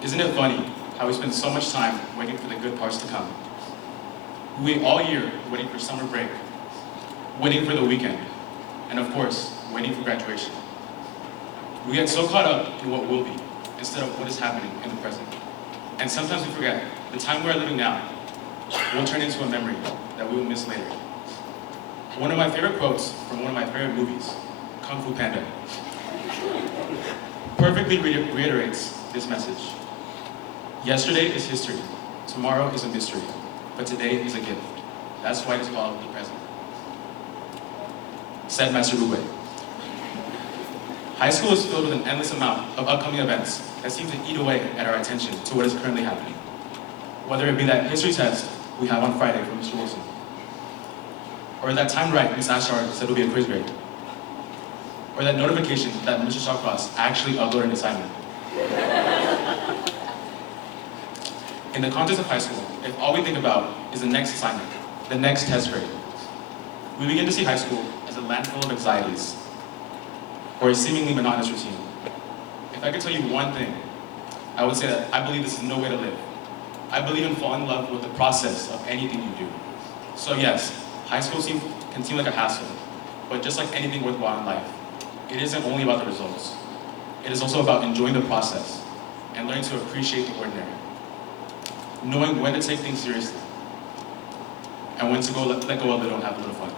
Isn't it funny how we spend so much time waiting for the good parts to come? We wait all year waiting for summer break, waiting for the weekend, and of course, waiting for graduation. We get so caught up in what will be instead of what is happening in the present. And sometimes we forget the time we are living now will turn into a memory that we will miss later. One of my favorite quotes from one of my favorite movies, Kung Fu Panda, perfectly reiterates this message. Yesterday is history, tomorrow is a mystery, but today is a gift. That's why it's called the present. Said Master Wu Wei. High school is filled with an endless amount of upcoming events that seem to eat away at our attention to what is currently happening. Whether it be that history test we have on Friday from Mr. Wilson, or that time right Ms. Ashar said will be a quiz grade, or that notification that Mr. Shawcross actually uploaded an assignment. In the context of high school, if all we think about is the next assignment, the next test grade, we begin to see high school as a land full of anxieties, or a seemingly monotonous routine. If I could tell you one thing, I would say that I believe this is no way to live. I believe in falling in love with the process of anything you do. So yes, high school can seem like a hassle, but just like anything worthwhile in life, it isn't only about the results. It is also about enjoying the process and learning to appreciate the ordinary. Knowing when to take things seriously and when to let go a little and have a little fun.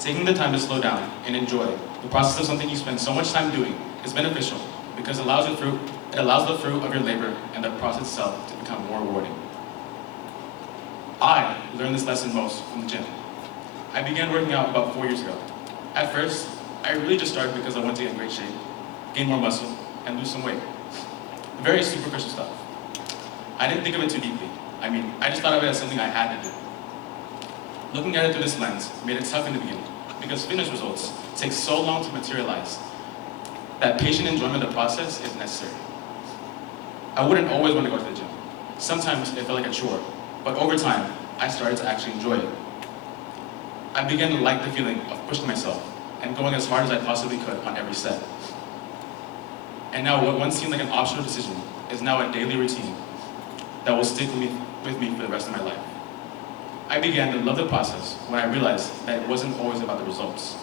Taking the time to slow down and enjoy the process of something you spend so much time doing is beneficial because it allows the fruit of your labor and the process itself to become more rewarding. I learned this lesson most from the gym. I began working out about 4 years ago. At first, I really just started because I wanted to get in great shape, gain more muscle, and lose some weight. Very superficial stuff. I didn't think of it too deeply. I just thought of it as something I had to do. Looking at it through this lens made it tough in the beginning because fitness results take so long to materialize that patient enjoyment of the process is necessary. I wouldn't always want to go to the gym. Sometimes it felt like a chore, but over time, I started to actually enjoy it. I began to like the feeling of pushing myself and going as hard as I possibly could on every set. And now what once seemed like an optional decision is now a daily routine that will stick with me for the rest of my life. I began to love the process when I realized that it wasn't always about the results.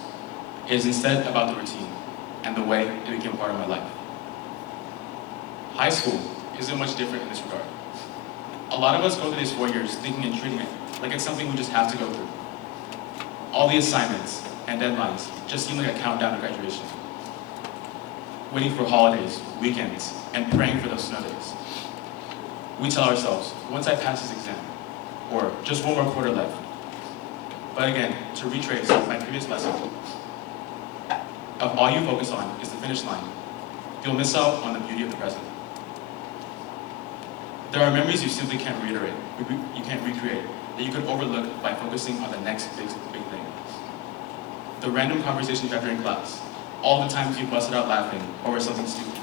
It is instead about the routine and the way it became part of my life. High school isn't much different in this regard. A lot of us go through these 4 years thinking and treating it like it's something we just have to go through. All the assignments and deadlines just seem like a countdown to graduation. Waiting for holidays, weekends, and praying for those snow days. We tell ourselves, once I pass this exam, or just one more quarter left. But again, to retrace my previous lesson, if all you focus on is the finish line, you'll miss out on the beauty of the present. There are memories you simply can't reiterate, you can't recreate, that you could overlook by focusing on the next big thing. The random conversations after in class, all the times you busted out laughing over something stupid,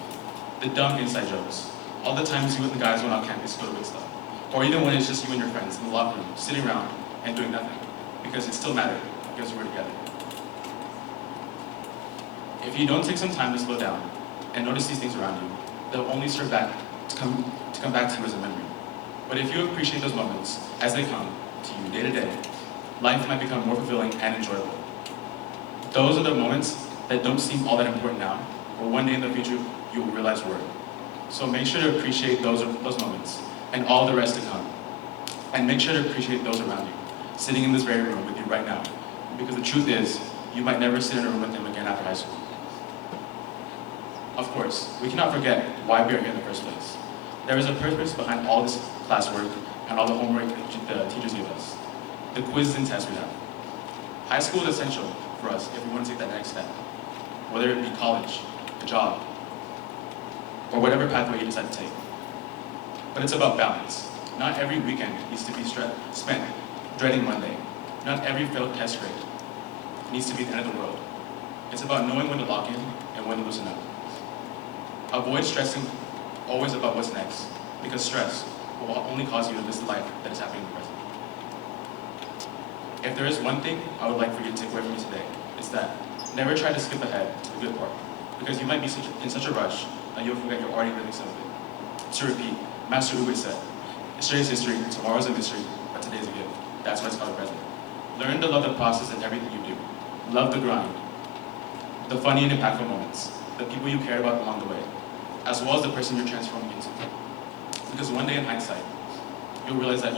the dumb inside jokes, all the times you and the guys went off campus to go to good stuff, or even when it's just you and your friends in the locker room, sitting around and doing nothing, because it still mattered, because we were together. If you don't take some time to slow down and notice these things around you, they'll only serve back to come back to you as a memory. But if you appreciate those moments as they come to you day to day, life might become more fulfilling and enjoyable. Those are the moments that don't seem all that important now, but one day in the future you will realize were. So make sure to appreciate those moments and all the rest to come. And make sure to appreciate those around you, sitting in this very room with you right now. Because the truth is, you might never sit in a room with them again after high school. Of course, we cannot forget why we are here in the first place. There is a purpose behind all this classwork and all the homework the teachers give us, the quizzes and tests we have. High school is essential for us if we want to take that next step, whether it be college, a job, or whatever pathway you decide to take. But it's about balance. Not every weekend needs to be spent dreading Monday. Not every failed test grade needs to be the end of the world. It's about knowing when to lock in and when to loosen up. Avoid stressing always about what's next, because stress will only cause you to miss the life that is happening in the present. If there is one thing I would like for you to take away from me today, it's that never try to skip ahead to the good part, because you might be in such a rush and you'll forget you're already living some of it. To repeat, Master Ube said, "Yesterday is history, tomorrow is a mystery, but today's a gift." That's why it's called present. Learn to love the process in everything you do. Love the grind, the funny and impactful moments, the people you care about along the way, as well as the person you're transforming into. Because one day in hindsight, you'll realize that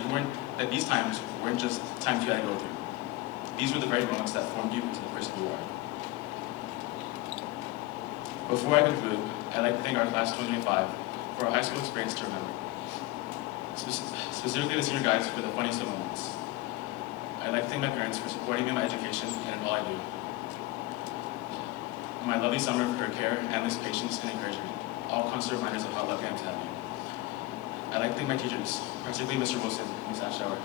these times weren't just times you had to go through. These were the very moments that formed you into the person you are. Before I conclude, I'd like to thank our class 2025 for our high school experience to remember. Specifically the senior guys for the funniest of moments. I'd like to thank my parents for supporting me in my education and in all I do. My lovely summer for her care, endless patience, and encouragement, all constant reminders of how lucky I am to have you. I'd like to thank my teachers, particularly Mr. Wilson and Ms. Ashauer,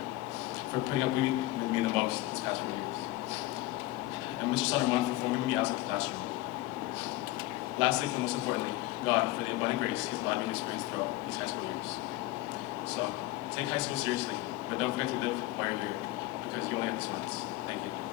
for putting up with me the most these past 4 years. And Mr. Sutterman for forming me outside the classroom. Lastly, but most importantly, God for the abundant grace He's allowed me to experience throughout these high school years. So, take high school seriously, but don't forget to live while you're here, because you only have this once. Thank you.